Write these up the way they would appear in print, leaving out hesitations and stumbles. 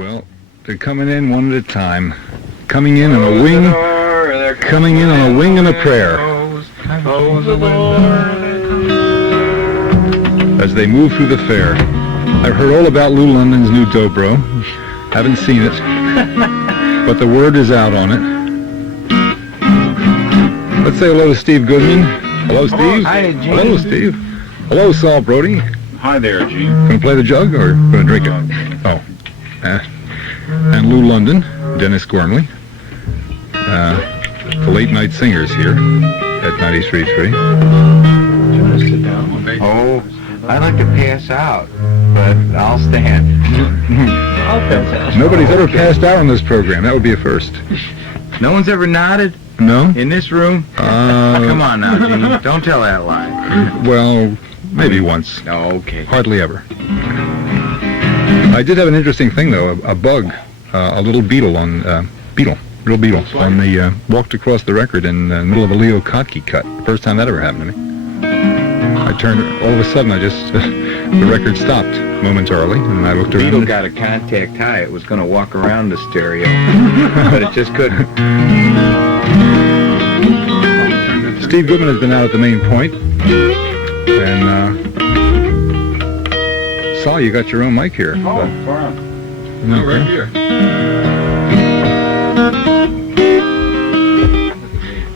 Well, they're coming in one at a time. Coming in on a wing. Coming in on a wing and a prayer. As they move through the fair. I've heard all about Lou London's new dobro. Haven't seen it. But the word is out on it. Let's say hello to Steve Goodman. Hello, Steve. Hi, Gene. Hello, Steve. Hello, Saul Broudy. Hi there, Gene. Gonna play the jug or gonna drink it? Oh. And Lou London, Dennis Gormley. The late night singers here at 93.3. Oh, I'd like to pass out, but I'll stand. Nobody's ever passed out on this program. That would be a first. No one's ever nodded No? in this room? Come on now, Gene. Don't tell that lie. Well, maybe once. Okay. Hardly ever. I did have an interesting thing, though. A bug, a little beetle on... real beetle, on the... walked across the record in the middle of a Leo Kottke cut. First time that ever happened to me. I turned... All of a sudden, I just... the record stopped momentarily, and I looked around. Beetle got a contact high. It was going to walk around the stereo, but it just couldn't. Steve Goodman has been out at the main point, and Saul, you got your own mic here. Oh, far. No, Right here.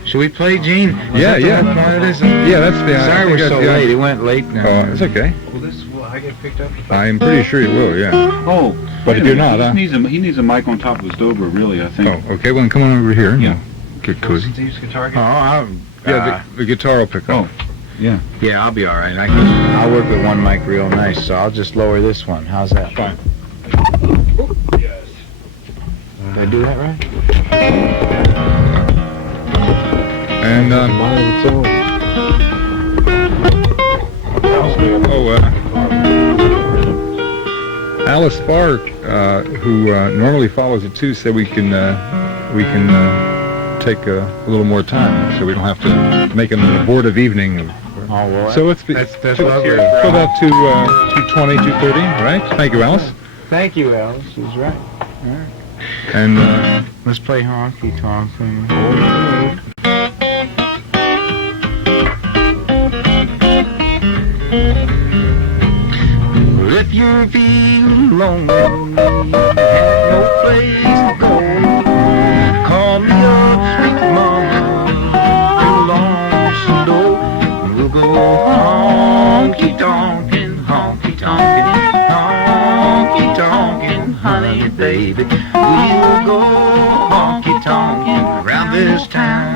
Should we play, Gene? Yeah. Yeah, that's the... Sorry we're so late. It went late now. Oh, it's okay. Will I get picked up? I'm pretty sure you will, yeah. Oh. But if you're not, he needs a mic on top of his dobro, really, I think. Oh, okay, well, then come on over here. Yeah. Get cozy. Steve's guitar The guitar will pick up. Yeah. Yeah, I'll be all right. I'll work with one mic real nice, so I'll just lower this one. How's that? Fine. Yes. Did I do that right? And, Alice Farr, who normally follows it too, said we can take a little more time, so we don't have to make it an abortive evening. Oh, well, So let's be that's go lovely. about 2:20, 2:30, right? Thank you, Alice. Thank you, Alice. She's right. All right. And Let's play Honky Tonkin. If you're feeling lonely, have no place to go, call me up, sweet mama, in lonesome door, and we'll go honky tonkin, honky tonkin, honky tonkin, honey baby. We'll go honky tonkin around this town.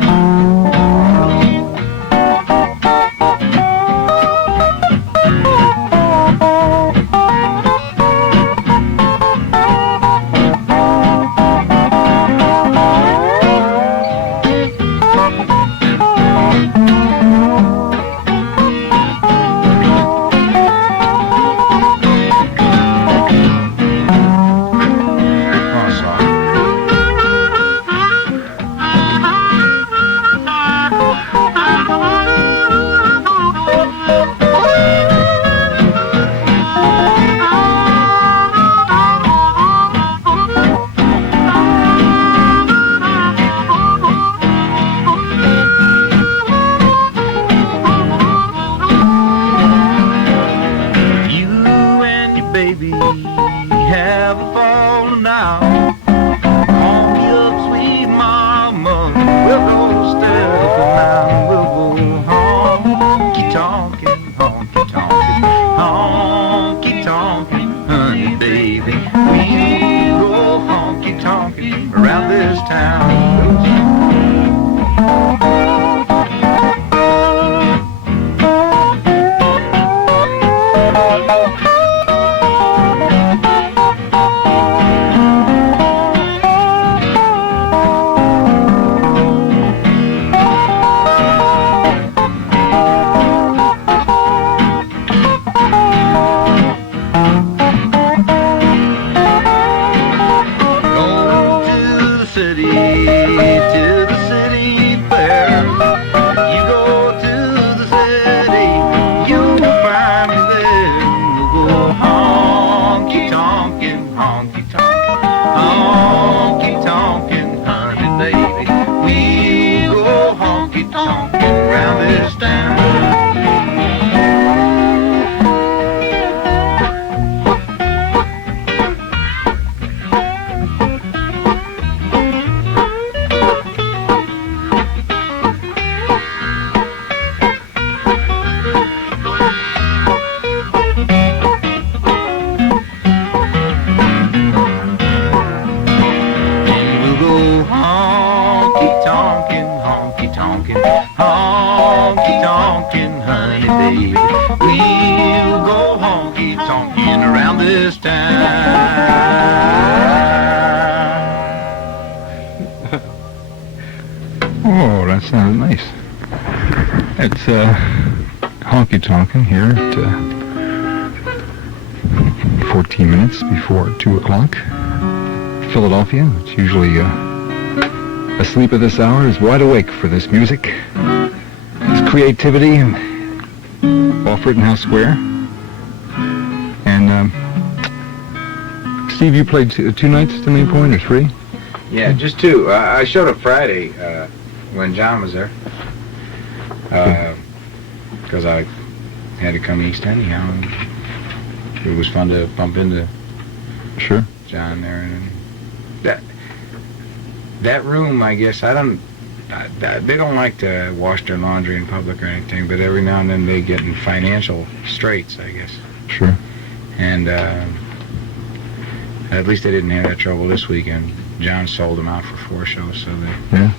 To the city fair. honky tonkin', honey baby. We'll go honky tonkin' round this town. Honky tonkin', honey baby. We'll go honky tonkin' around this town. Oh, that sounds nice. It's Honky Tonkin' here at 14 minutes before 2 o'clock. Philadelphia, it's usually asleep at this hour, is wide awake for this music. It's creativity and off Rittenhouse Square. And Steve, you played two nights at the Main Point, or 3? Yeah, just 2. I showed up Friday when John was there. Because I had to come east anyhow. And it was fun to bump into Sure. John there. And that room, I guess, they don't like to wash their laundry in public or anything, but every now and then they get in financial straits, I guess. Sure. And at least they didn't have that trouble this weekend. John sold them out for 4 shows, so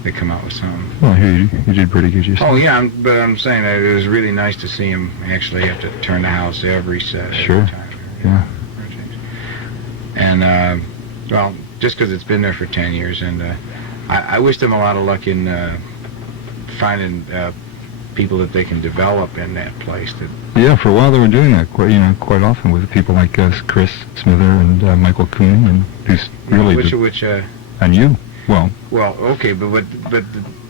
they come out with something. Well, you did pretty good yourself. Oh yeah, but I'm saying that it was really nice to see him actually have to turn the house every set. Sure. Every time. Yeah. And well, just because it's been there for 10 years, and I wish them a lot of luck in finding people that they can develop in that place. Yeah, for a while they were doing that quite often with people like Chris Smither and Michael Kuhn, and who's really which and you. Well, okay, but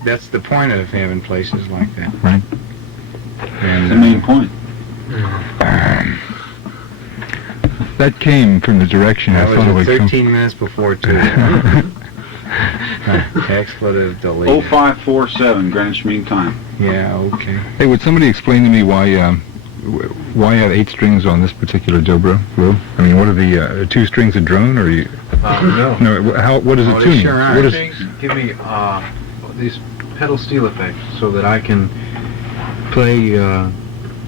that's the point of having places like that, right? And The main point. That came from the direction I that thought it was would come. 13 minutes before 2. Expletive delete. 0547 Greenwich Mean Time. Yeah, okay. Hey, would somebody explain to me why you have 8 strings on this particular dobro? I mean, what are the 2 strings a drone, or you? No. No. What is it they tuning? sure are. What is? Things give me these pedal steel effects so that I can play,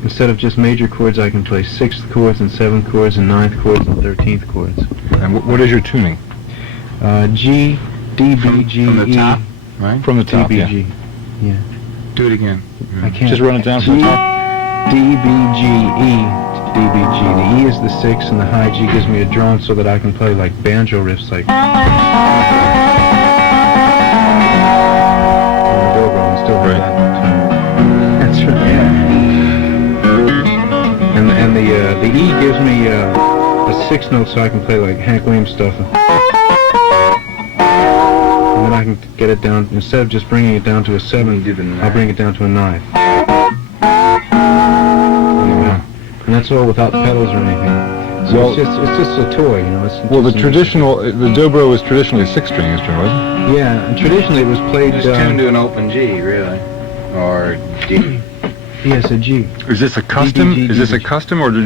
instead of just major chords, I can play 6th chords and 7th chords and 9th chords and 13th chords. And what is your tuning? G, D, B, G, From the E, top, right? From the D, top, B, yeah. G. Do it again. I can't. Just run it down from the top. D, B, G, E, D, B, G. The E is the 6th, and the high G gives me a drone so that I can play like banjo riffs, like. On the dobro, and still have that. That's right. Yeah. And the E gives me a 6th note so I can play like Hank Williams stuff. And then I can get it down, instead of just bringing it down to a 7, I'll bring it down to a 9. And that's all without pedals or anything. So Well- it's just a toy, It's Well, the just dobro was traditionally a 6-string instrument, wasn't it? Yeah, and traditionally it was played. It's tuned to an open G, really, or D. Yes, a G. Is this a custom? D, Is this a D. custom, or have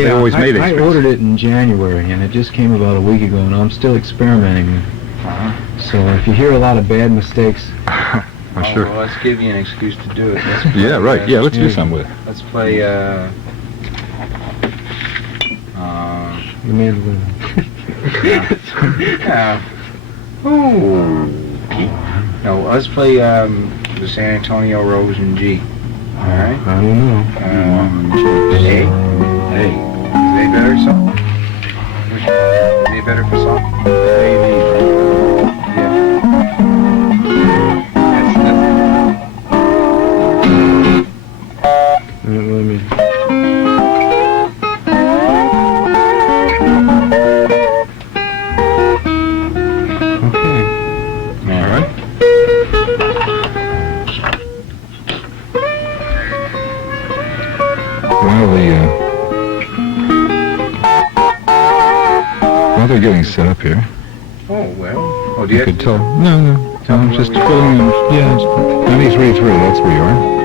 they always made 8 I strings? ordered it in January, and it just came about a week ago, and I'm still experimenting with it. So if you hear a lot of bad mistakes, Oh, sure. Well, let's give you an excuse to do it. Yeah, right. Yeah, let's do Yeah. something with it. Let's play. the mandolin. Yeah. Ooh. No, let's play the San Antonio Rose in G. All right. I don't know. A. Is A better song? Is A better for song? Yeah. Let me. Okay. All right. While they're getting set up here, Oh, well. Oh, do you You have could tell. No. Tell me I'm where just we are. filling in. Yeah, it's 93.3. That's where you are.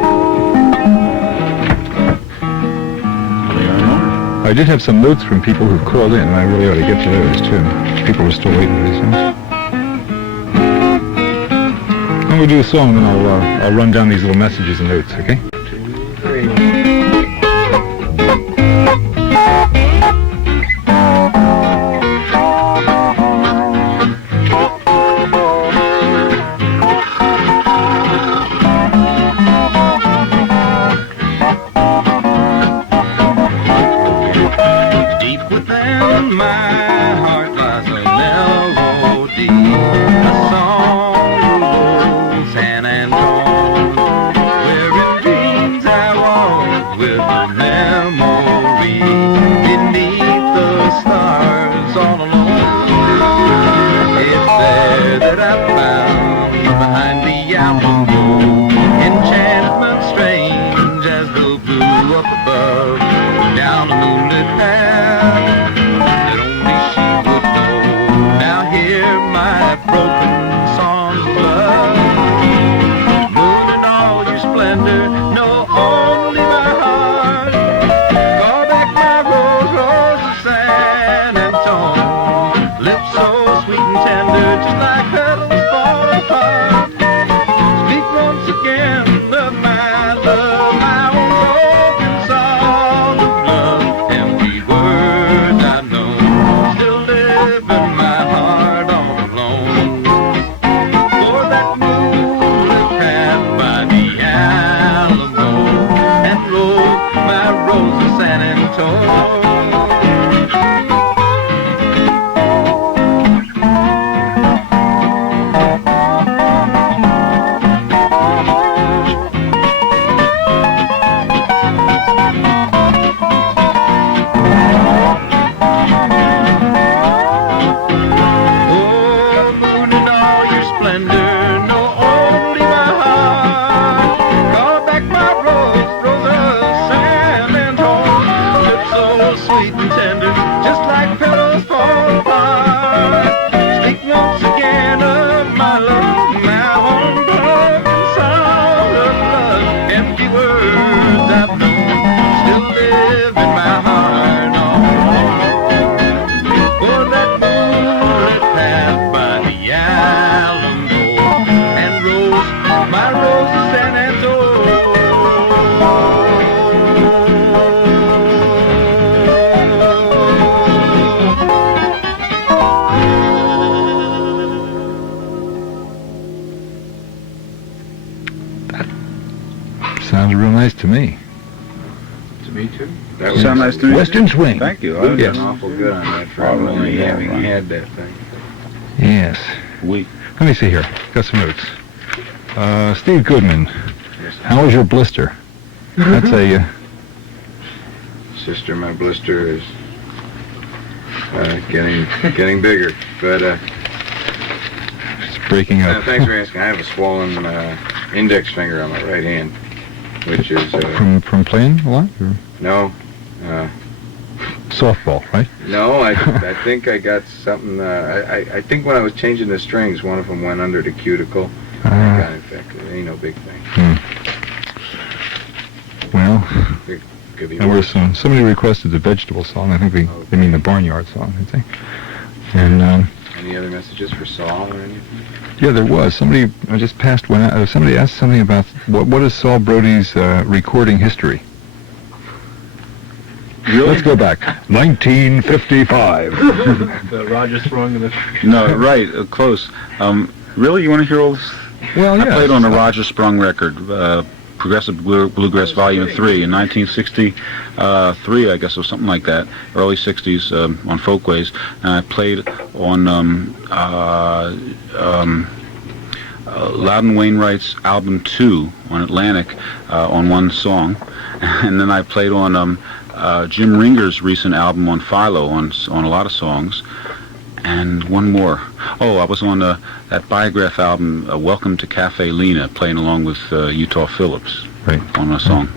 I did have some notes from people who called in, and I really ought to get to those too. People were still waiting for these things. I'm gonna do a song, and I'll run down these little messages and notes. Okay? 2, 3. Sounded real nice to me. To me, too. That would sound nice to me. Western Swing. Thank you. You've Yes. done awful good on that for Probably, only yeah, having right. had that thing. Yes. We. Let me see here. Got some notes. Steve Goodman, Yes, how was your blister? That's a... sister, my blister is getting bigger. But it's breaking up. thanks for asking. I have a swollen index finger on my right hand, which is From playing a lot? Or no. softball, right? No, I think I got something. I think when I was changing the strings, one of them went under the cuticle. I got infected. It ain't no big thing. Well, Could be there were worse. somebody requested the vegetable song. I think they mean the barnyard song, I think. And Any other messages for Saul or anything? yeah, there was. Somebody I just passed one out. Somebody asked something about what is Saul Broudy's recording history. Really? Let's go back. 1955. The Roger Sprung and the... No, right, close. Really, you want to hear all this? Well, I yeah. played on a Roger Sprung record, Progressive Bluegrass Volume 3 in 1963, I guess, or something like that, early 60s on Folkways. And I played on Loudon Wainwright's album 2 on Atlantic on one song. And then I played on Jim Ringer's recent album on Philo on a lot of songs. And one more. Oh, I was on that Biograph album, Welcome to Cafe Lena, playing along with Utah Phillips Right. on a song.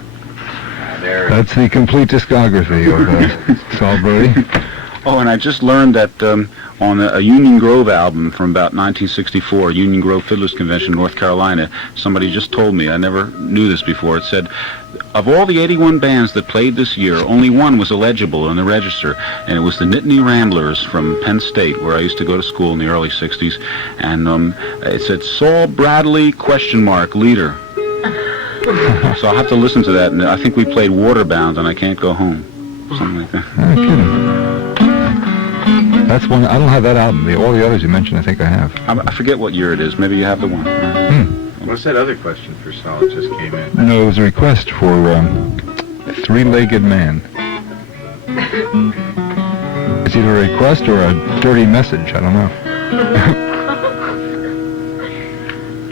There. That's the complete discography of Saul Broudy. Oh, and I just learned that on a Union Grove album from about 1964, Union Grove Fiddlers Convention, North Carolina. Somebody just told me, I never knew this before. It said, of all the 81 bands that played this year, only one was illegible in the register, and it was the Nittany Ramblers from Penn State, where I used to go to school in the early 60s. And it said, Saul Broudy, ? Leader. So I'll have to listen to that, and I think we played Waterbound and I Can't Go Home. Something like that. No kidding. That's one. I don't have that album. All the others you mentioned, I think I have. I forget what year it is. Maybe you have the one. What's that other question for Saul that just came in? No, it was a request for Three-Legged Man. It's either a request or a dirty message. I don't know.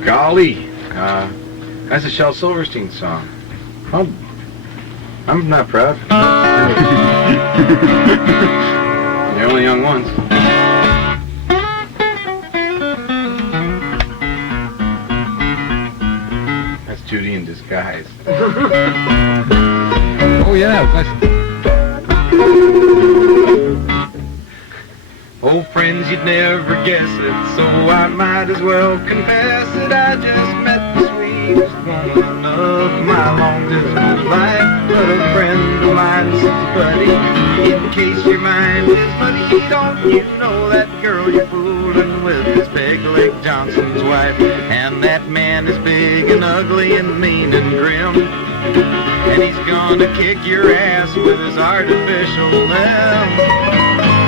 Golly, that's a Shel Silverstein song. I'm not proud. The only young ones. That's Judy in disguise. Oh yeah. Oh, friends, you'd never guess it, so I might as well confess it. I just met the sweetest woman of my long dismal life. But a friend of mine says, buddy, in case your mind is muddy, don't you know that girl you're fooling with is Peg-Leg Johnson's wife? And that man is big and ugly and mean and grim, and he's gonna kick your ass with his artificial limb.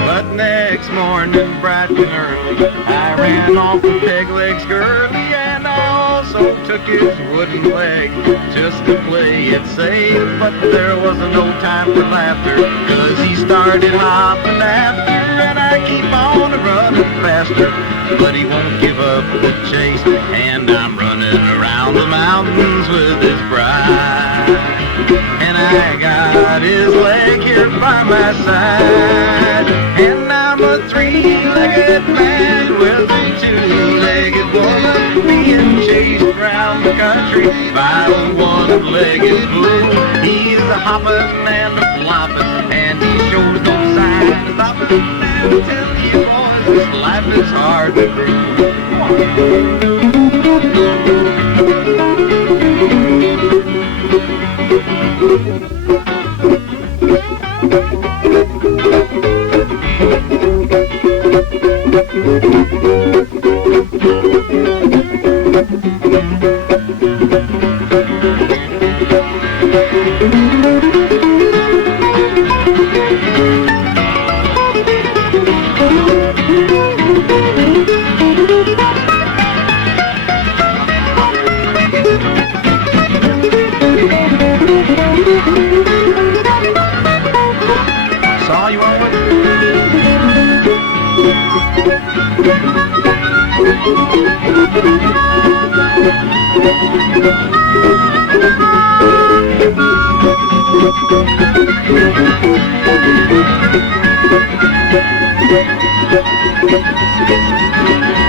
But next morning, bright and early, I ran off with Peg-Leg's girlie, and I also took his wooden leg just to play it safe. But there wasn't no time for laughter, 'cause he started hopping after, and I keep on running faster, but he won't give up the chase, and I'm running around the mountains with his bride, and I got his leg here by my side. And I'm a three-legged man with a two-legged woman, being chased around the country by a one-legged fool. He's a hopping and a flopping, and he shows no sign of stopping. And I tell you boys, this life is hard to prove.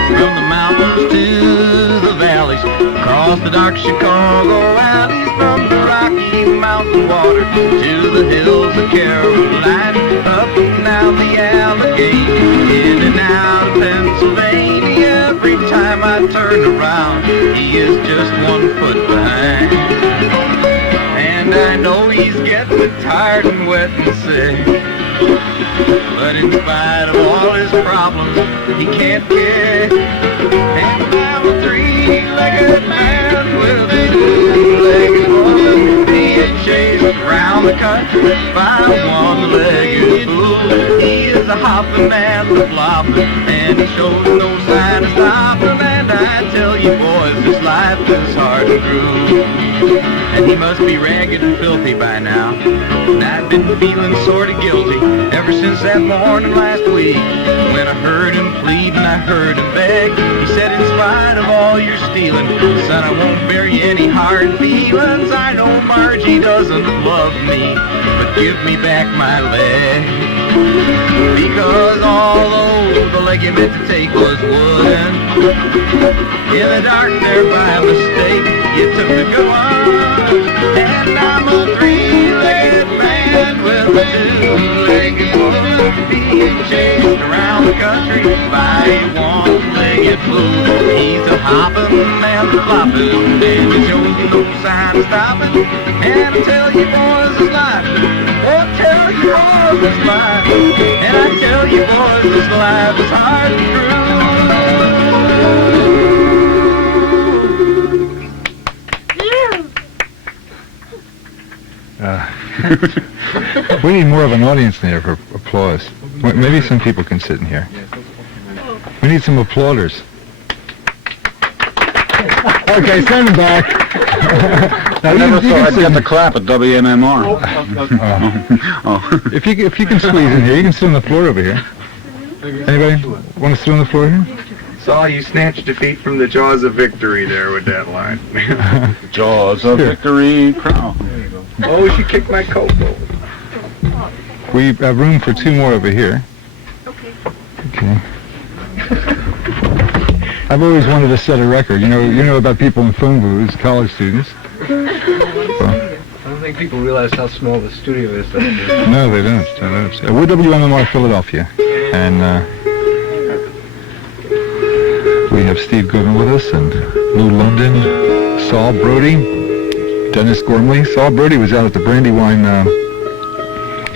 From the mountains to the valleys, across the dark Chicago alleys, from the Rocky Mountain water to the hills of Carolina, up and down the Allegheny, in and out of Pennsylvania. Every time I turn around, he is just 1 foot behind. And I know he's getting tired and wet and sick, but in spite of all his problems, he can't kick. And I'm a three-legged man with a two-legged woman, being chased around the country by a one-legged fool. He is a hopping and a flopping, and he shows no sign of stopping. And I tell you boys, this life is hard to prove. And he must be ragged and filthy by now, and I've been feeling sort of guilty ever since that morning last week, when I heard him plead and I heard him beg. He said, in spite of all your stealing, son, I won't bear you any hard feelings. I know Margie doesn't love me, but give me back my leg. Because although the leg you meant to take was wooden, in the dark there by mistake, you took the good one. And I'm a three-legged man with of a two-legged woman being chased around the country by a one-legged fool. He's a hopping and a flopping, and he shows no sign of stopping. And I tell you boys, it's life. Oh, tell you boys, it's life. And I tell you boys, this life is hard and We need more of an audience in there for applause. Maybe some people can sit in here. We need some applauders. Okay, send them back. Now, I never thought I'd get the clap at WMMR. If you can squeeze in here, you can sit on the floor over here. Anybody want to sit on the floor here? Saul, you snatched defeat from the jaws of victory there with that line. Jaws of victory. Oh. Oh, she kicked my coat over. We have room for two more over here. Okay. I've always wanted to set a record. You know about people in phone booths, college students. I don't think people realize how small the studio is. No, they don't. We're WMMR Philadelphia, and we have Steve Goodman with us, and Lou London, Saul Broudy, Dennis Gormley. Saul Broudy was out at the Brandywine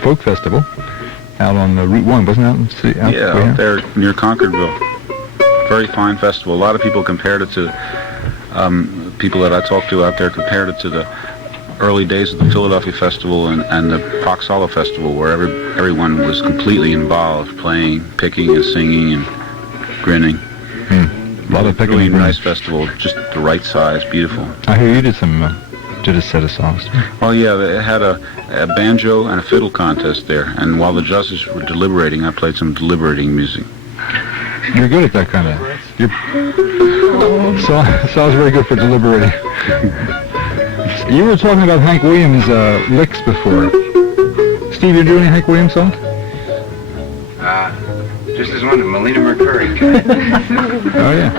Folk Festival, out on Route 1, wasn't it? Out there near Concordville. Very fine festival. A lot of people compared it to, people that I talked to out there compared it to the early days of the Philadelphia Festival and the Prox Hollow Festival, where everyone was completely involved, playing, picking and singing and grinning. A lot of picking really and nice festival, just the right size, beautiful. I hear you did a set of songs. Well, yeah, they had a banjo and a fiddle contest there, and while the judges were deliberating, I played some deliberating music. You're good at that kind of. Saul's very good for deliberating. You were talking about Hank Williams licks before. Steve, you doing any Hank Williams songs? Just as one of Melina Mercuri. Oh yeah.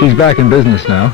She's back in business now.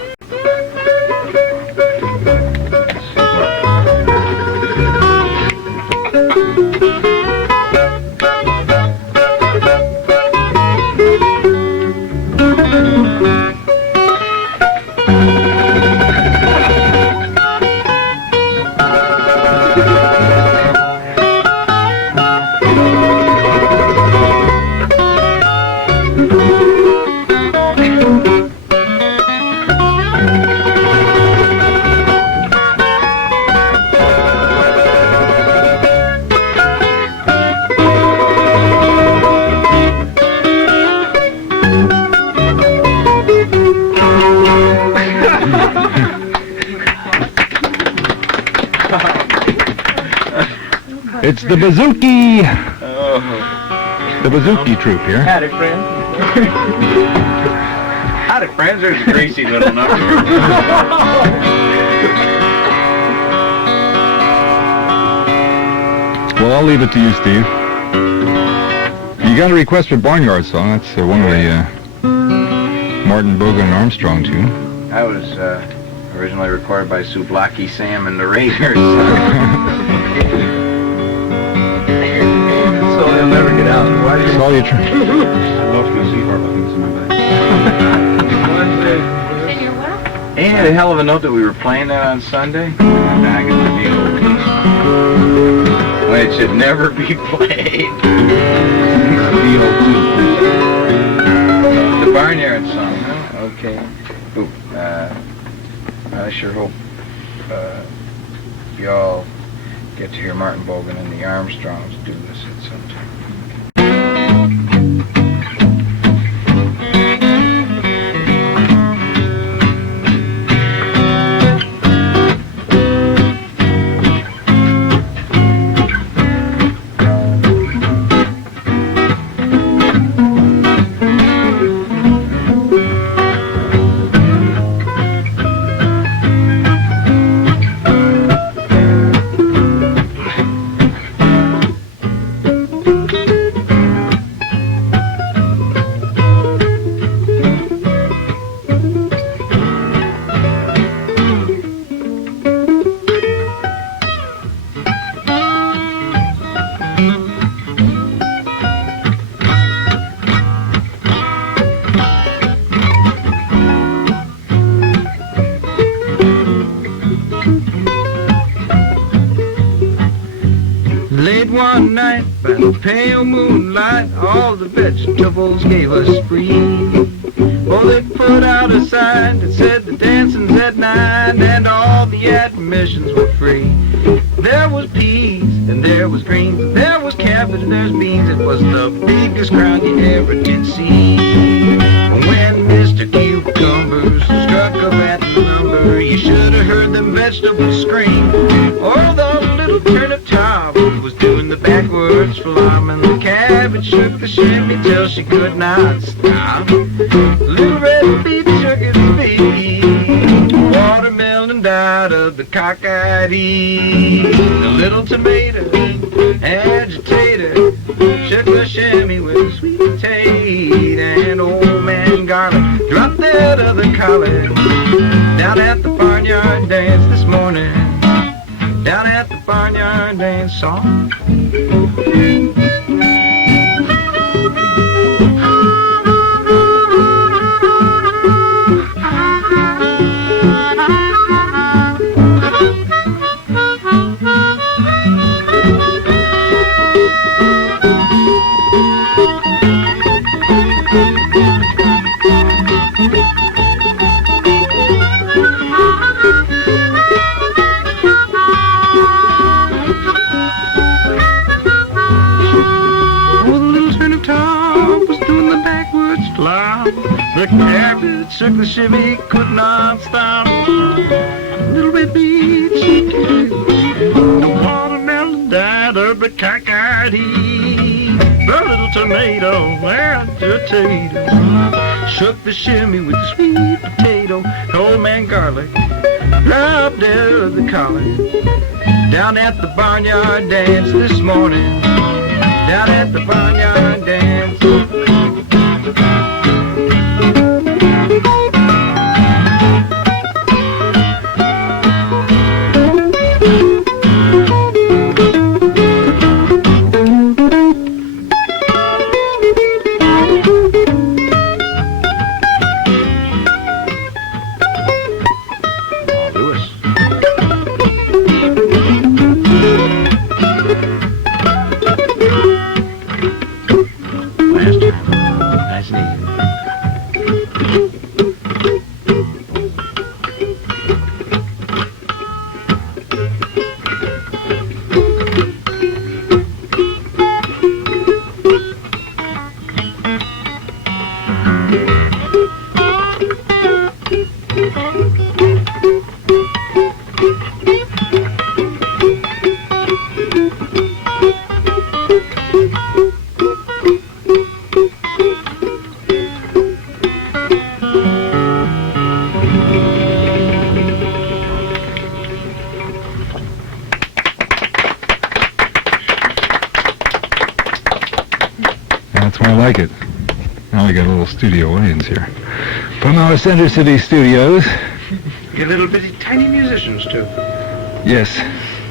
It's the Bouzouki! The Bouzouki troupe here. Howdy, friends. Howdy, friends. There's a greasy little number. Well, I'll leave it to you, Steve. You got a request for Barnyard Song. That's one of the Martin Bogan and Armstrong tune. That was originally recorded by Souvlaki Sam and the Raiders. So they'll never get out. Why do you... Saul, you try. I lost my C-harp, I think it's in my bag. Ain't it a hell of a note that we were playing that on Sunday? Back in the old piece. When it should never be played. The Barnyard Song, huh? Okay. Ooh, I sure hope y'all get to hear Martin Bogan and the Armstrongs do this at some time. the pale moonlight, all the vegetables gave us free. Oh, they put out a sign that said the dancing's at 9 and all the admissions were free. There was peas and there was greens, and there was cabbage and there's beans. It was the biggest crowd you ever did see. When Mr. Cucumbers struck up at the number, you should have heard them vegetables scream. Or the little turnip top was doing the backwards flop, and the cabbage shook the shimmy till she could not stop. Little red beet shook its feet. Watermelon died of the cockeyed heat. The little tomato agitator shook the shimmy with a sweet potato. And old man garlic dropped dead of the collar down at the barnyard dance this morning. Down at the barnyard dance song. The cabbage shook the shimmy, could not stop. Little red beet chicken, the watermelon died of the cockeyed heat. The little tomato agitator shook the shimmy with the sweet potato. Old man garlic dropped dead of the collar down at the barnyard dance this morning. Down at the barnyard dance. Studio audience here from our Center City studios. You're little bitty tiny musicians too. Yes.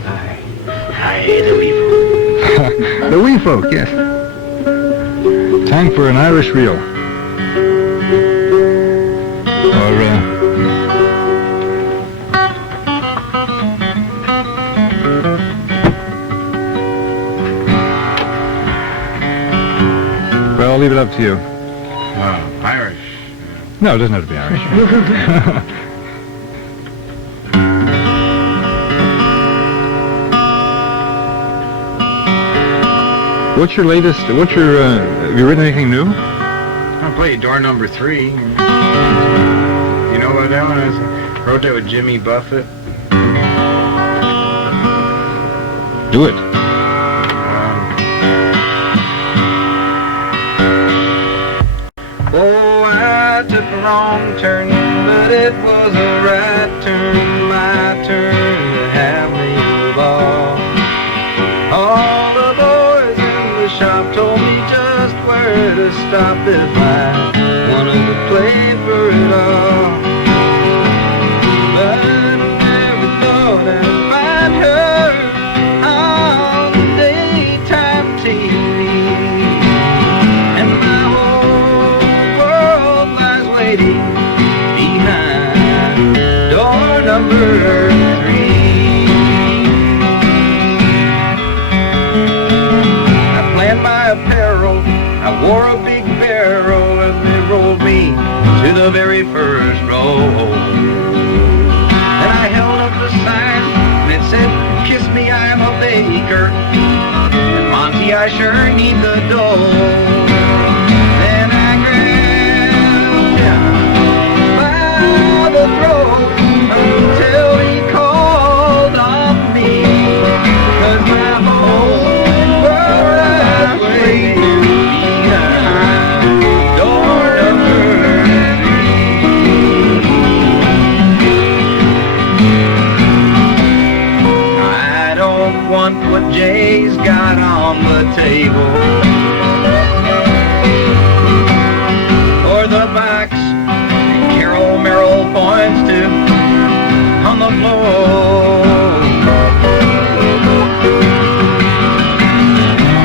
Hi, the wee folk. The wee folk, yes. Time for an Irish reel. Well, I'll leave it up to you. Irish. No, it doesn't have to be Irish. What's your latest? Have you written anything new? I'll play Door Number 3. You know what that one is? I wrote that with Jimmy Buffett. Do it. Oh, I took a wrong turn, but it was a right turn. My turn to have me a ball. All the boys in the shop told me just where to stop if I wanted to play for it all. But I never thought I'd find her on the daytime TV. And my whole world lies waiting behind door number 3. I big barrel and they rolled me to the very first row. And I held up the sign and it said, "Kiss me, I'm a baker. And Monty, I sure need the dough." Then I grabbed him by the throat until he called on me, 'cause my whole world was waiting behind door number 3. I don't want what Jay's got on the table, or the box Carol Merrill points to on the floor.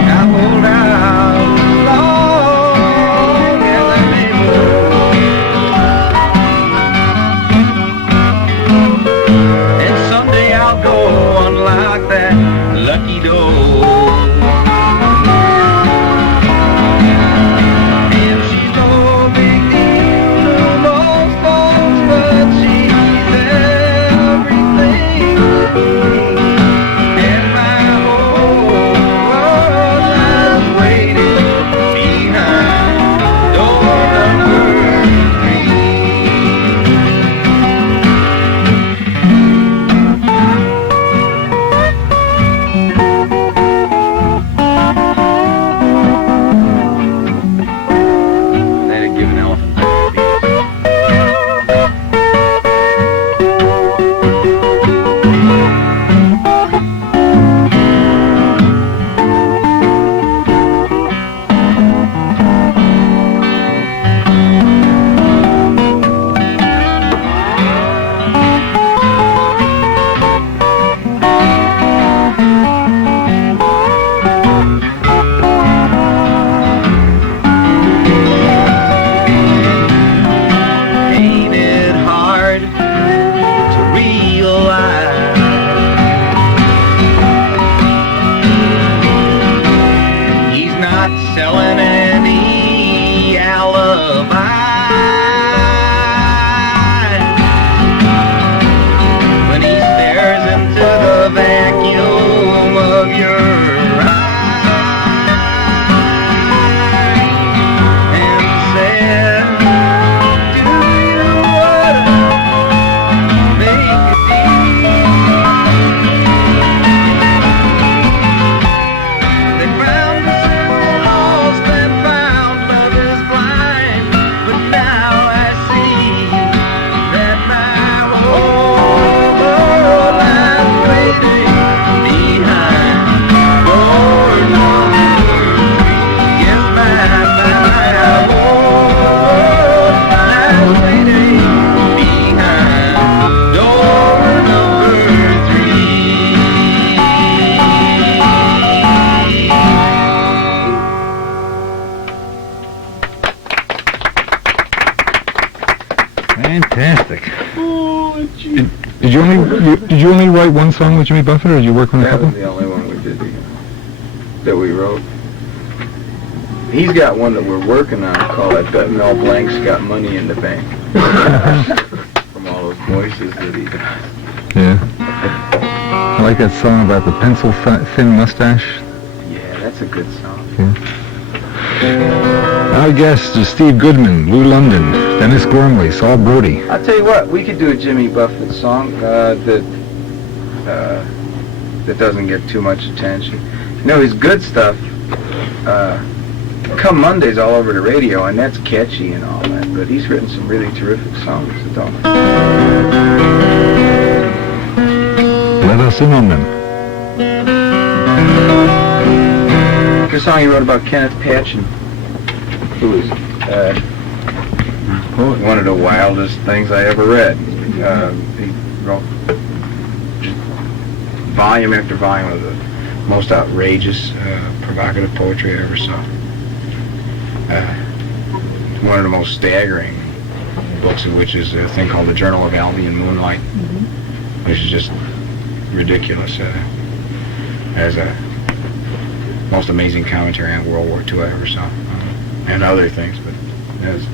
I hold out as long as I'm able, and someday I'll go unlock that lucky door. And she's no big deal to most folks, but she's everything to me. And my whole world lies waiting behind door number 3. That'd give an elephant diabetes. Ain't it hard to realize he's not selling any alibi when he stares into the vacuum of your eye and says, "Do you wanna make a deal?" They found us in the lost and found love is blind, but now I see that my whole world lies waiting behind door number 3. Yes, my whole world lies waiting behind door number 3. Fantastic. Did you only write one song with Jimmy Buffett, or did you work on a That couple? was the only one we did together, that we wrote. He's got one that we're working on called "I Bet Mel Blanc's Got Money in the Bank." From all those voices that he does. Yeah. I like that song about the pencil thin mustache. Yeah, that's a good song. Our guests are Steve Goodman, Lou London, Dennis Gormley, Saul Broudy. I'll tell you what, we could do a Jimmy Buffett song that doesn't get too much attention. You know, his good stuff, come Mondays all over the radio, and that's catchy and all that, but he's written some really terrific songs that don't. Let us in on them. The song he wrote about Kenneth Patchen, who was one of the wildest things I ever read. He wrote just volume after volume of the most outrageous, provocative poetry I ever saw. One of the most staggering books of which is a thing called The Journal of Albion Moonlight, which is just ridiculous as a most amazing commentary on World War II I ever saw. and other things, but there's,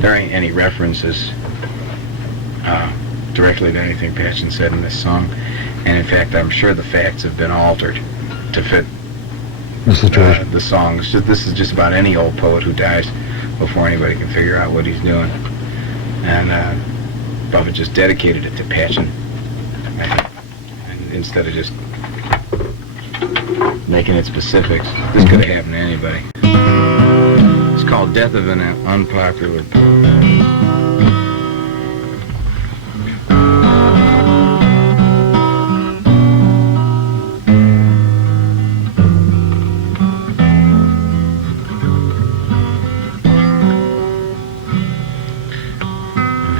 there ain't any references directly to anything Patchen said in this song, and in fact I'm sure the facts have been altered to fit the song. This is just about any old poet who dies before anybody can figure out what he's doing, and Buffett just dedicated it to Patchen, and instead of just making it specifics. This could have happened to anybody. It's called Death of an Unpopular Poet.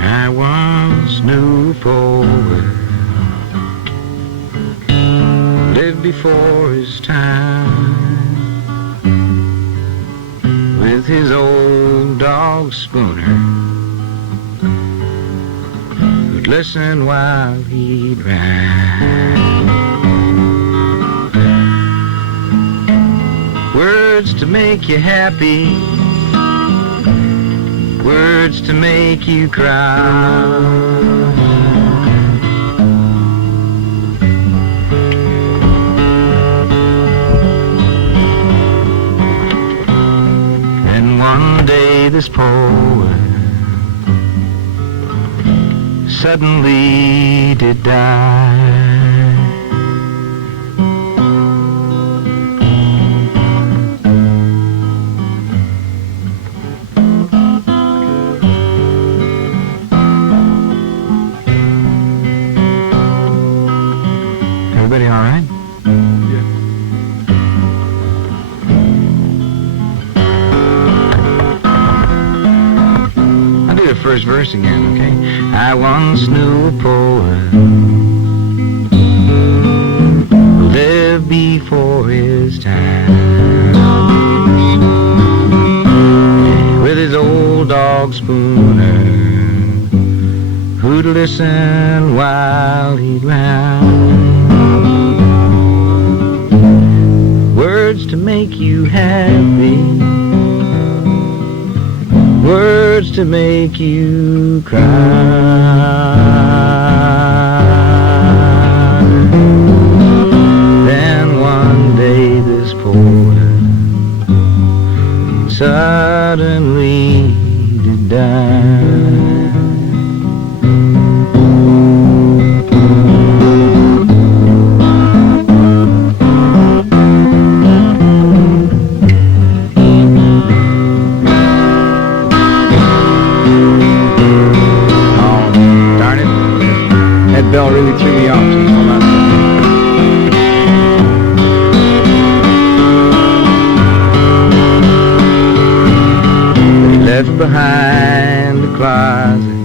I once knew a poet lived before his time, with his old dog Spooner, who'd listen while he'd ride. Words to make you happy, words to make you cry. One day this poet suddenly did die. Everybody all right? First verse again, okay? I once knew a poet who lived before his time, with his old dog Spooner, who'd listen while he'd round. Words to make you happy, words to make you cry. Then one day this poet suddenly did die. Bell really threw me off. Just hold on a second. They left behind the closet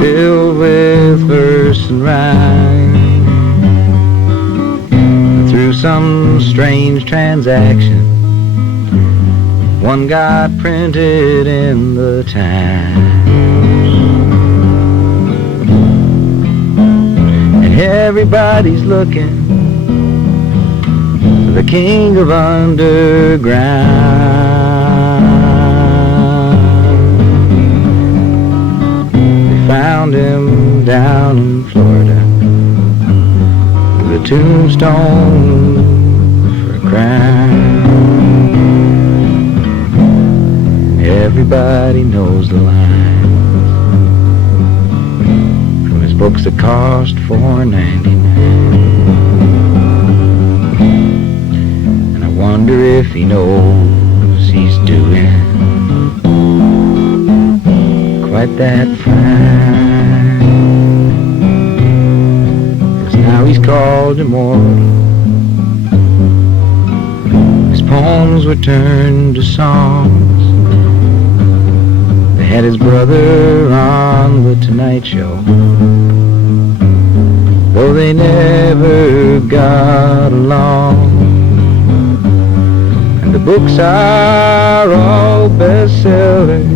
filled with verse and rhyme. Through some strange transaction, one got printed in the Times. Everybody's looking for the king of underground. They found him down in Florida with a tombstone for a crime. Everybody knows the line. Books that cost $4.99, and I wonder if he knows he's doing quite that fine. 'Cause now he's called immortal. His poems were turned to songs. They had his brother on the Tonight Show, though they never got along. And the books are all bestsellers.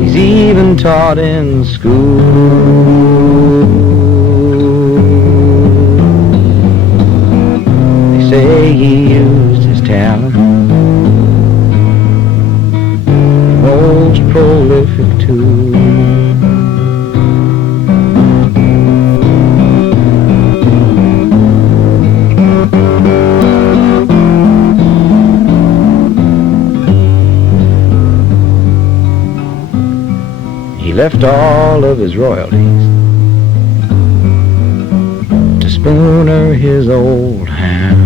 He's even taught in school. he used his talent. Most prolific too. He left all of his royalties to Spooner, his old hound.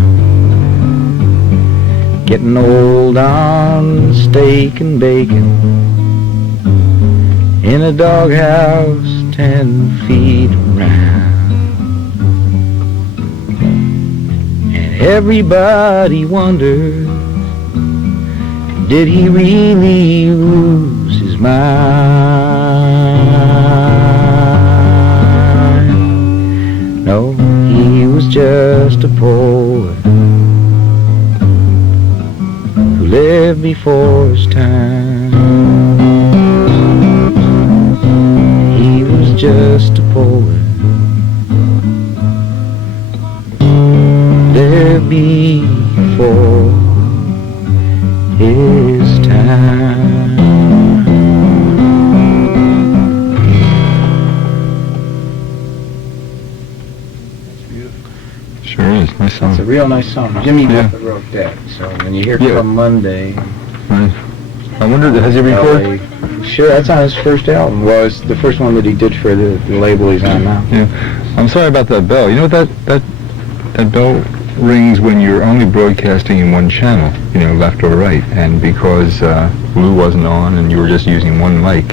Getting old on steak and bacon in a doghouse 10 feet around. And everybody wondered, did he really lose his mind? No, he was just a poet who lived before his time. He was just a poet, lived before his time. Sure is. Nice song. It's a real nice song. Jimmy Yeah. wrote that, so when you hear Yeah. Come Monday... Nice. I wonder, has he recorded? Sure, that's on his first album. Well, it's the first one that he did for the label he's on now. Yeah. I'm sorry about that bell. You know what that bell rings when you're only broadcasting in one channel, you know, left or right, and because Lou wasn't on and you were just using one mic,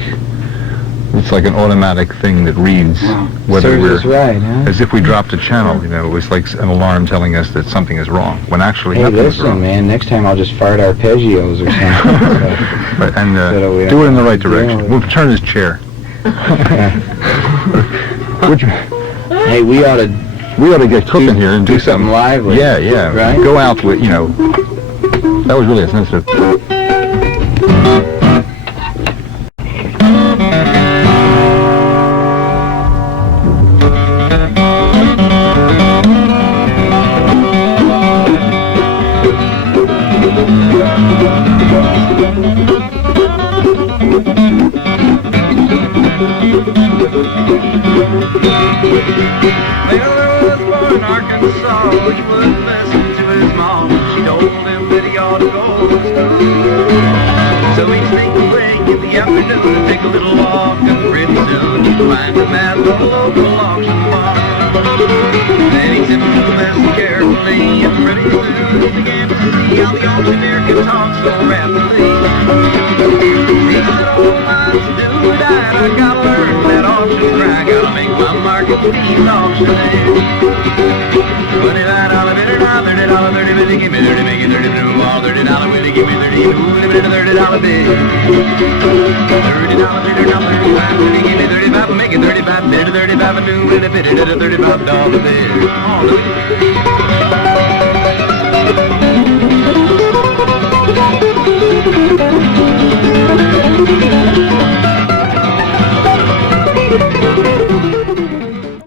it's like an automatic thing that reads whether Serves we're us right, huh? as if we dropped a channel. You know, it was like an alarm telling us that something is wrong when actually Hey, nothing is listen, wrong. man, next time I'll just fart arpeggios or something. Right, and So we do it in the have right to direction. deal We'll turn his chair. Which, Hey, we ought to we ought to get cooking here and do something lively. Yeah, yeah. Right? Go out with, you know. That was really a sensitive. Miller was born in Arkansas, which was listened to his mom. She told him that he ought to go to school. So he'd sneak away in the afternoon and take a little walk, and pretty soon he'd find him at the local auction barn. Then he sipped the mess carefully, and pretty soon he began to see how the auctioneer could talk so rapidly. He said, oh, mine's do that, I gotta learn that auction crack, gotta make my market these auctioneers. $20 bidder, $30, 30 bid, give me 30, make it 30, do all $30, will you give me 30, $30 bid, $30 bid. $30 bidder, $35, will you give me 35, make it 35 bid, 35 and do with a bid, $35 bid. Oh, look at